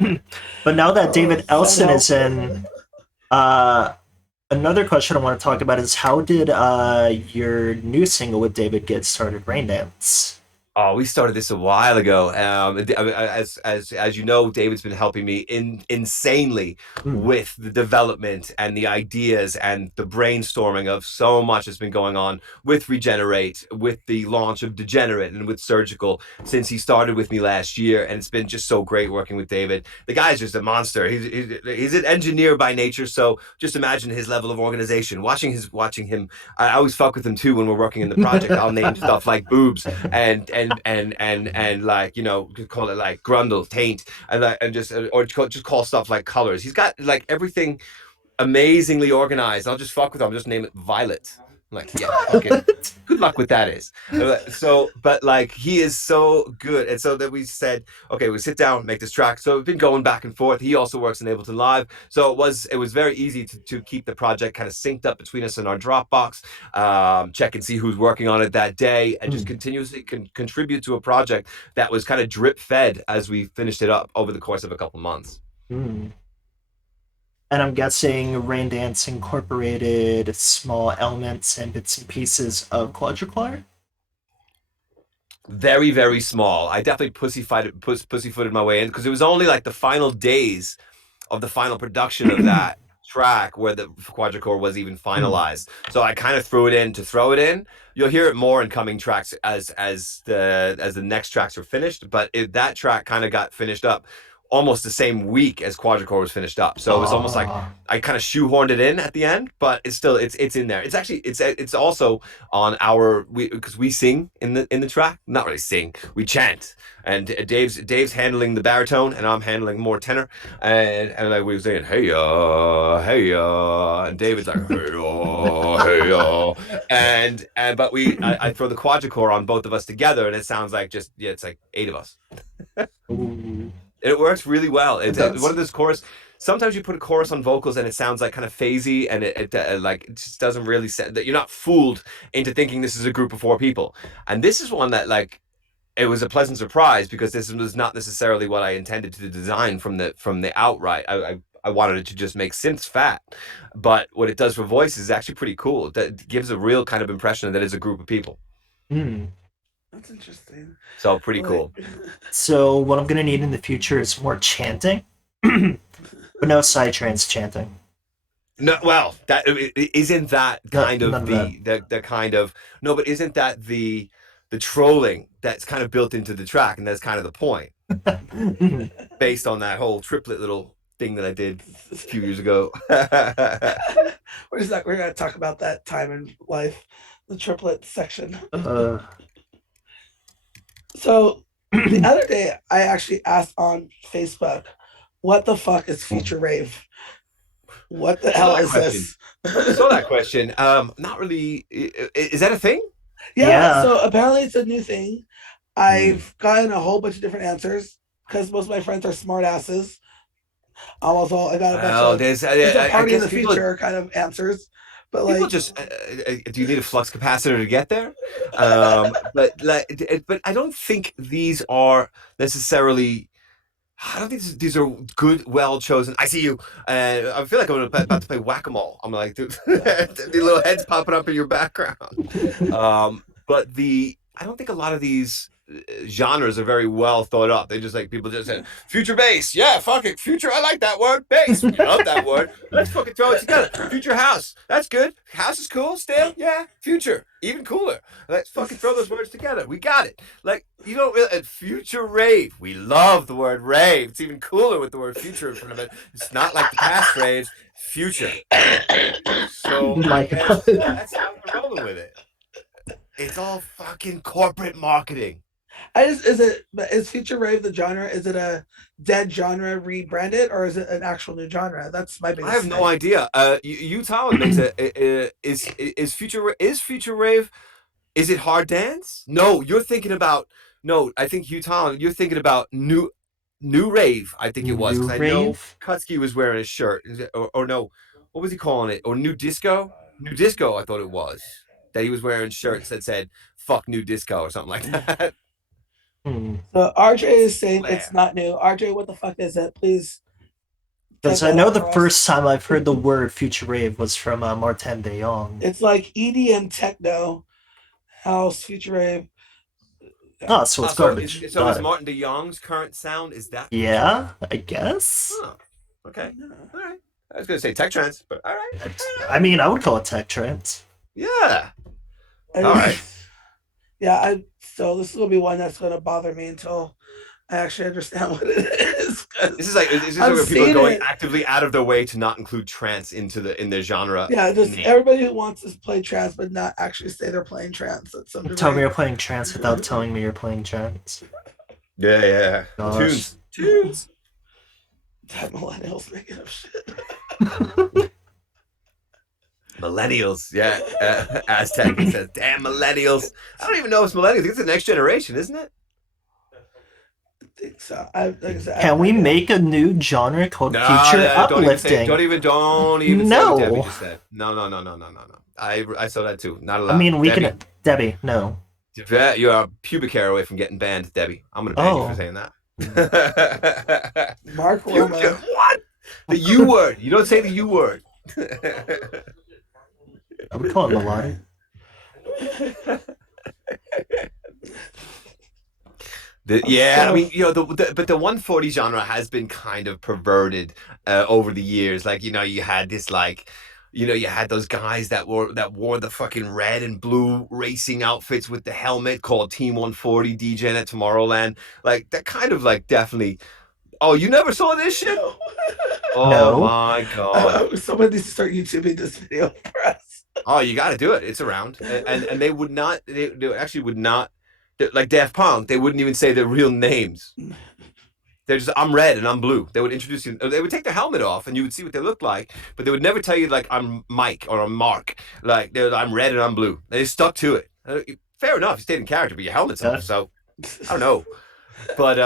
thing. But now that David Elston is in, another question I want to talk about is how did your new single with David get started, Rain Dance? Oh, we started this a while ago. As you know, David's been helping me insanely with the development and the ideas and the brainstorming of so much that's been going on with Regenerate, with the launch of Degenerate, and with Surgical since he started with me last year. And it's been just so great working with David. The guy's just a monster. He's an engineer by nature, so just imagine his level of organization. Watching him, I always fuck with him too when we're working in the project. I'll name stuff like boobs and like, call it like grundle, taint, and just call stuff like colors. He's got like everything amazingly organized. I'll just fuck with him. I'll just name it Violet. I'm like, yeah, okay. Good luck with that is. So, but like he is so good. And so then we said, okay, we sit down, make this track. So we've been going back and forth. He also works in Ableton Live. So it was very easy to keep the project kind of synced up between us in our Dropbox, check and see who's working on it that day, and just continuously contribute to a project that was kind of drip fed as we finished it up over the course of a couple months. And I'm guessing Rain Dance incorporated small elements and bits and pieces of quadricore? Very, very small. I definitely pussyfooted my way in because it was only like the final days of the final production of that track where the quadricore was even finalized. So I kind of threw it in to throw it in. You'll hear it more in coming tracks as the next tracks are finished, but that track kind of got finished up almost the same week as Quadricore was finished up. So it was almost like I kind of shoehorned it in at the end, but it's still it's in there. It's actually it's also on our because we sing in the track, not really sing, we chant. And Dave's handling the baritone, and I'm handling more tenor, and like we were saying hey and David's like hey and but I throw the quadricore on both of us together, and it sounds like just it's like 8 of us. It works really well. It's one of those chorus. Sometimes you put a chorus on vocals and it sounds like kind of phasey, and it like it just doesn't really sound that you're not fooled into thinking this is a group of 4 people. And this is one that like it was a pleasant surprise because this was not necessarily what I intended to design from the outright. I wanted it to just make synths fat, but what it does for voices is actually pretty cool. That gives a real kind of impression that it's a group of people. That's interesting. So pretty cool. So what I'm gonna need in the future is more chanting, but no psytrance chanting. No, well, that isn't that kind of the kind of no, but isn't that the trolling that's kind of built into the track, and that's kind of the point, based on that whole triplet little thing that I did a few years ago. We're gonna talk about that time in life, the triplet section. So the other day, I actually asked on Facebook, "What the fuck is future rave? What the hell is this?" I saw that question. Not really. Is that a thing? Yeah. So apparently, it's a new thing. I've gotten a whole bunch of different answers because most of my friends are smart asses. Almost all I got a bunch of there's a party in the future kind of answers. But people like, just do you need a flux capacitor to get there? But I don't think these are necessarily. I don't think these are good, well chosen. I see you. I feel like I'm about to play whack-a-mole. I'm like, dude, the little heads popping up in your background. But I don't think a lot of these genres are very well thought up. They just like people just say future bass. Yeah, fuck it. Future. I like that word. Bass. I love that word. Let's fucking throw it together. Future house. That's good. House is cool. Still, yeah. Future. Even cooler. Let's fucking throw those words together. We got it. Like you don't really future rave. We love the word rave. It's even cooler with the word future in front of it. It's not like the past raves. Future. So that's how we're rolling with it. It's all fucking corporate marketing. Is future rave the genre? Is it a dead genre rebranded, or is it an actual new genre? That's my biggest. I have no idea. Utah makes is future rave? Is it hard dance? No, you're thinking about I think Utah. You're thinking about new rave. I think it was because I know Kutsky was wearing a shirt, or no, what was he calling it? Or new disco? New disco. I thought it was that he was wearing shirts that said "fuck new disco" or something like that. So RJ is saying it's not new. RJ, what the fuck is it? Please. Because I know the first time I've heard the word future rave was from Martin de Jong. It's like EDM techno, house, future rave. Oh, so it's garbage. So is Martin de Jong's current sound? Is that? Yeah, I guess. Oh, okay. All right. I was gonna say tech trance, but all right. I mean, I would call it tech trance. Yeah. All right. Yeah, so this will be one that's gonna bother me until I actually understand what it is. This is like where people are going actively out of their way to not include trance in their genre. Yeah, just everybody who wants to play trance but not actually say they're playing trance. Tell me you're playing trance without telling me you're playing trance. Yeah. Tunes. That millennials making up shit. Millennials, yeah. Aztec says, "Damn millennials." I don't even know if it's millennials. I think it's the next generation, isn't it? I think so. Can we make a new genre called future uplifting? Don't even say what Debbie just said. No. I saw that too. Not allowed. I mean, we can. Debbie, no. You're a pubic hair away from getting banned, Debbie. I'm gonna ban you for saying that. Mark Warmer. What? The U word. You don't say the U word. I would call it melodic. I mean, but the 140 genre has been kind of perverted over the years. Like, you had this you had those guys that wore the fucking red and blue racing outfits with the helmet called Team 140 DJing at Tomorrowland. Like that kind of like definitely Oh, you never saw this shit? No. Oh No. my god. Someone needs to start YouTubing this video for us. Oh, you got to do it. It's around, and they would not. They actually would not. Like Daft Punk, they wouldn't even say their real names. They're just I'm red and I'm blue. They would introduce you. They would take their helmet off and you would see what they look like, but they would never tell you like I'm Mike or I'm Mark. Like I'm red and I'm blue. They stuck to it. Fair enough. You stayed in character, but your helmet's Yeah. off. So I don't know, but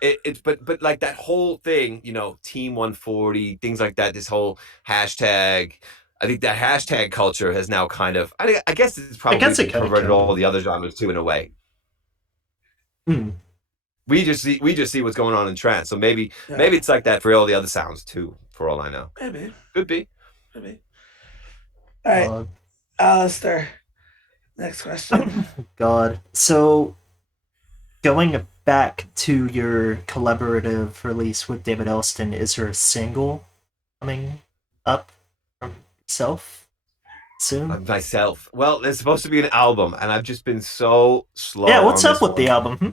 it's but like that whole thing, you know, Team 140, things like that. This whole hashtag. I think that hashtag culture has now kind of. I guess it's probably guess it kinda perverted can. all the other genres too in a way. Hmm. We just see what's going on in trance. So maybe it's like that for all the other sounds too, for all I know. Maybe. Could be. Maybe. All right, Alistair. Next question. God. So, going back to your collaborative release with David Elston, is there a single coming up from yourself soon? Myself. Well, there's supposed to be an album, and I've just been so slow. Yeah, what's on up this with one. the album? Hmm?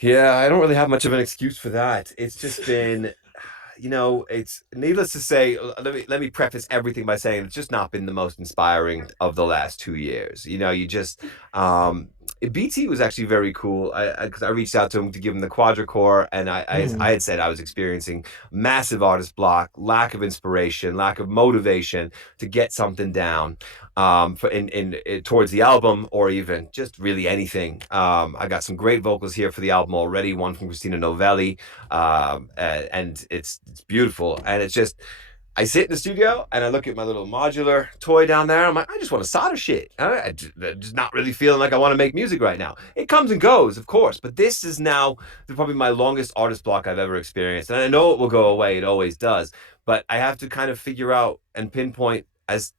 Yeah, I don't really have much of an excuse for that. It's just been, you know, it's needless to say. Let me preface everything by saying it's just not been the most inspiring of the last 2 years. You know, you just BT was actually very cool. Because I reached out to him to give him the quadricore, and I had said I was experiencing massive artist block, lack of inspiration, lack of motivation to get something down. For in towards the album or even just really anything. I got some great vocals here for the album already. One from Christina Novelli, and it's beautiful. And it's just I sit in the studio and I look at my little modular toy down there. I'm like, I just want to solder shit. I'm just not really feeling like I want to make music right now. It comes and goes, of course, but this is now probably my longest artist block I've ever experienced. And I know it will go away. It always does. But I have to kind of figure out and pinpoint as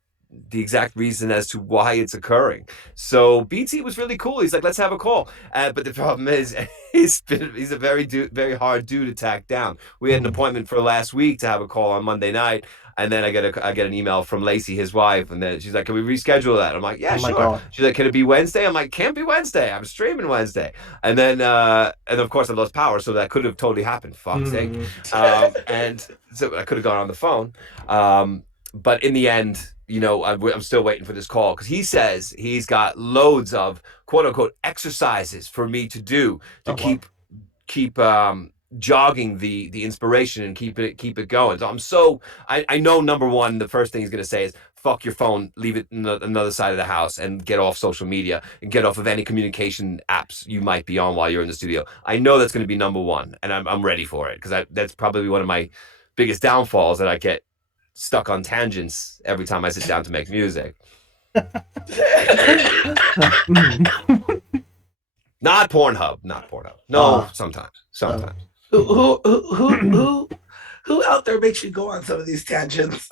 the exact reason as to why it's occurring. So BT was really cool. He's like, let's have a call. But the problem is, he's a very hard dude to tack down. We had an appointment for last week to have a call on Monday night. And then I get an email from Lacey, his wife, and then she's like, "Can we reschedule that?" I'm like, "Yeah, Oh my sure." God. She's like, "Can it be Wednesday?" I'm like, "Can't be Wednesday. I'm streaming Wednesday." And then of course I lost power, so that could have totally happened. Fuck's sake. And so I could have gone on the phone. But in the end, you know, I'm still waiting for this call because he says he's got loads of quote unquote exercises for me to do to keep jogging the inspiration and keep it going. So I know number one, the first thing he's gonna say is fuck your phone, leave it in another side of the house and get off social media and get off of any communication apps you might be on while you're in the studio. I know that's gonna be number one, and I'm ready for it because that's probably one of my biggest downfalls, that I get stuck on tangents every time I sit down to make music. Not Pornhub. No, sometimes. Who out there makes you go on some of these tangents?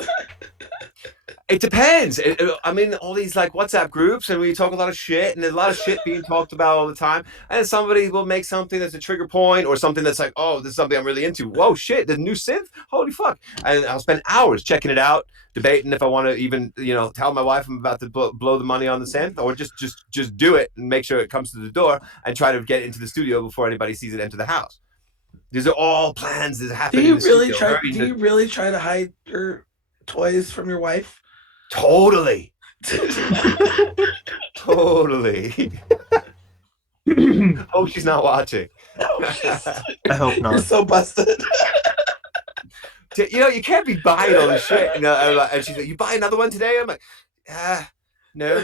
It depends. I mean, all these like WhatsApp groups, and we talk a lot of shit, and there's a lot of shit being talked about all the time. And somebody will make something that's a trigger point, or something that's like, oh, this is something I'm really into. Whoa, shit, the new synth? Holy fuck! And I'll spend hours checking it out, debating if I want to even, you know, tell my wife I'm about to blow the money on the synth, or just do it and make sure it comes to the door, and try to get it into the studio before anybody sees it enter the house. These are all plans that happen. Do you really try to hide your toys from your wife? Totally. Totally. Hope she's not watching. No, I hope not. You're so busted. You know, you can't be buying all this shit. And she's like, "You buy another one today?" I'm like, no,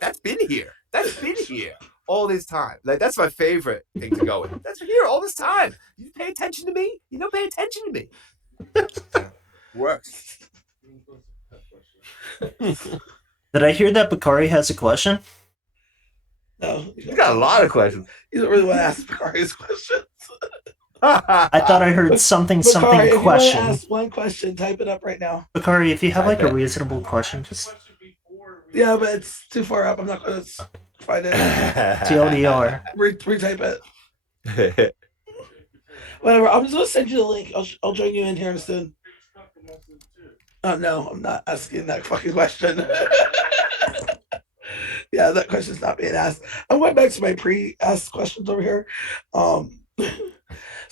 that's been here. That's been here all this time. Like, that's my favorite thing to go with. That's here all this time. You pay attention to me? You don't pay attention to me. Works. Did I hear that Bakari has a question? No. You got a lot of questions. You don't really want to ask Bakari's questions. I thought I heard something Bakari, if question. You want to ask one question, type it up right now. Bakari, if you have like a reasonable question, just Yeah, but it's too far up. I'm not going to find it. TLDR. Retype it. Whatever. I'm just going to send you the link. I'll join you in here soon. Oh, no, I'm not asking that fucking question. Yeah, that question's not being asked. I'm going back to my pre-asked questions over here.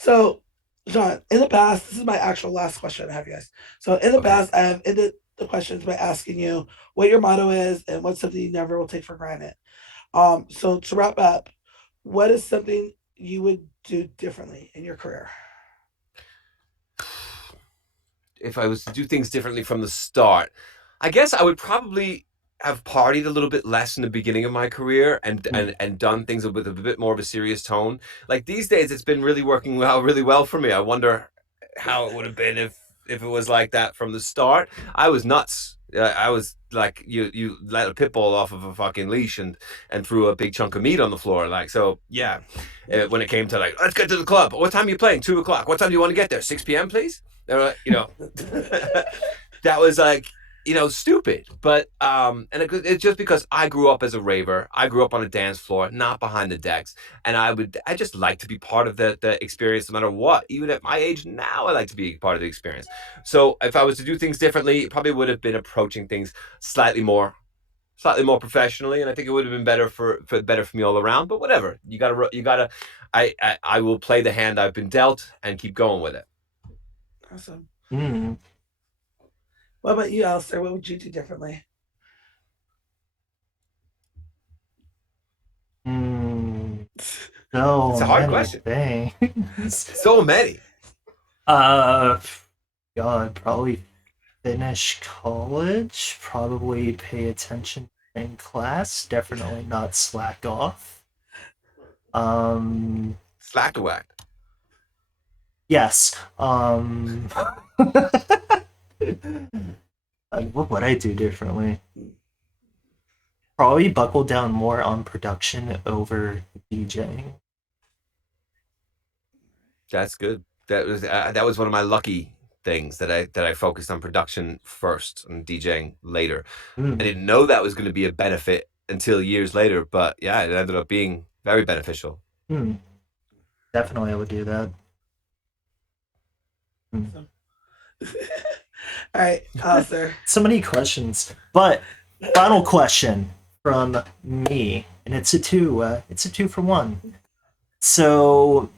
So, John, in the past, this is my actual last question I have, you guys. So, in the Okay. past, I have ended the questions by asking you what your motto is and what's something you never will take for granted. So to wrap up, what is something you would do differently in your career? If I was to do things differently from the start, I guess I would probably have partied a little bit less in the beginning of my career and Mm. done things with a bit more of a serious tone. Like these days, it's been really working really well for me. I wonder how it would have been if it was like that from the start. I was nuts. I was like you let a pit bull off of a fucking leash and threw a big chunk of meat on the floor. Like so, yeah. When it came to like, let's get to the club. What time are you playing? 2 o'clock. What time do you want to get there? 6 p.m. please. You know, that was like stupid, but and it's just because I grew up as a raver. I grew up on a dance floor, not behind the decks, and I just like to be part of the experience no matter what. Even at my age now, I like to be part of the experience. So if I was to do things differently, it probably would have been approaching things slightly more professionally, and I think it would have been better for me all around. But whatever, you gotta. I will play the hand I've been dealt and keep going with it. Awesome. Mm. What about you, Alistair? What would you do differently? Mm. It's So a hard many question. things. So many. uh, God, probably finish college. Probably pay attention in class. Definitely not slack off. Um, Slack to whack. yes. What would I do differently? Probably buckle down more on production over DJing. That's good. That was one of my lucky things that I focused on production first and DJing later. I Mm, didn't know that was going to be a benefit until years later, but yeah, it ended up being very beneficial. mm, definitely, I would do that. Mm. Awesome. All right, Alistair. So many questions, but final question from me, and it's a two. It's a two for one. So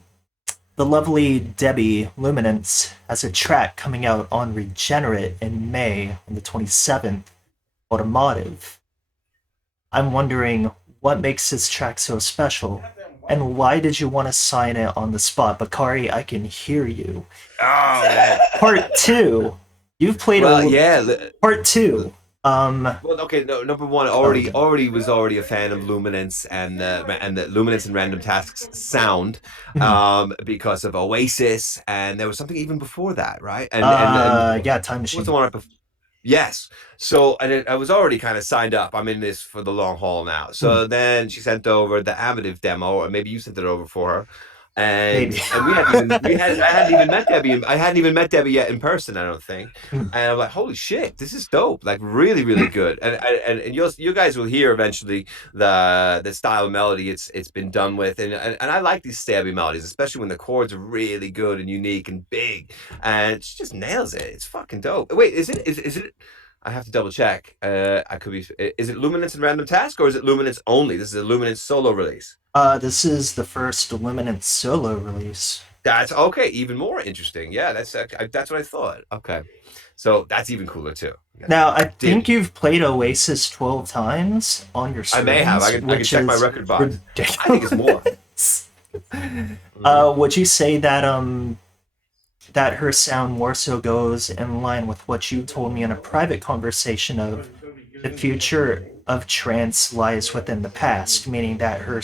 the lovely Debbie Luminance has a track coming out on Regenerate in May on the 27th, Automotive. I'm wondering what makes this track so special, and why did you want to sign it on the spot? Bakari, I can hear you. Oh man. Part two, you've played Well, a yeah. part two. Well, okay. No, number one, Oh, okay. already was already a fan of Luminance and the Luminance and Random Tasks sound, Mhm. because of Oasis, and there was something even before that, right? And Yeah, Time what's the Machine. one right before? Yes. So, I was already kind of signed up. I'm in this for the long haul now. Hmm, So then she sent over the Amative demo, or maybe you sent it over for her. maybe. And I hadn't even met Debbie. I hadn't even met Debbie yet in person, I don't think. Hmm, And I'm like, holy shit, this is dope. Like really, really good. And you guys will hear eventually the style of melody it's been done with. And I like these stabby melodies, especially when the chords are really good and unique and big. And she just nails it. It's fucking dope. Wait, is it I have to double check. I could be. Is it Luminance and Random Task, or is it Luminance only? This is a Luminance solo release. this is the first Luminance solo release. That's okay. Even more interesting. Yeah, that's what I thought. Okay, so that's even cooler too. Now, I think Did you've played Oasis 12 times on your I may have. streams, I can which check my is record box. I think it's more. ridiculous. Mhm. Would you say that her sound more so goes in line with what you told me in a private conversation of the future of trance lies within the past, meaning that her